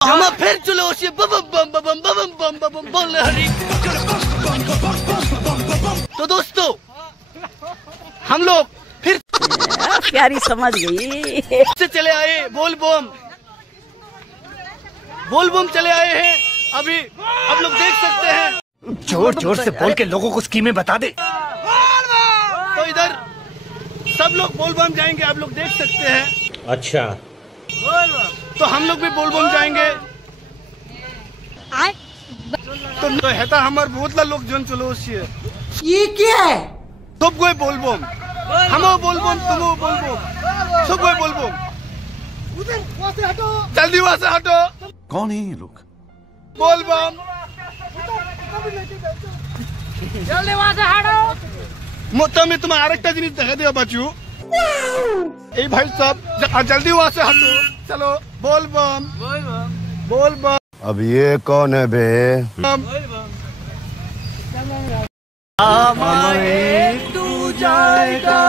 हम फिर चलो बम बम बम बम बम बम बम बम बोल हरी। तो दोस्तों हम लोग फिर प्यारी समझ गई से चले आए बोल बम चले आए हैं। अभी आप लोग देख सकते हैं, जोर जोर से बोल के लोगों को स्कीमें बता दे। तो इधर सब लोग बोल बम जाएंगे, आप लोग देख सकते हैं। अच्छा, तो हम लोग भी बोल बम जाएंगे। तो हेता हमार बहुत ला लोग जन चलो ये क्या है? सब कोई बोल बम, हम बोल बम, तुम बोल बम, सब कोई बोल बम। जल्दी वहाँ से हटो। कौन है ये लोग? बोल बम, जल्दी वहाँ से हटो। मैं तुम्हें आरेकटा जिनिस देखा दिया बच्चू। ए भाई साहब जल्दी वहाँ से हटो, चलो बोल बम बोल बम। अब ये कौन है बे? हमारे तू जाएगा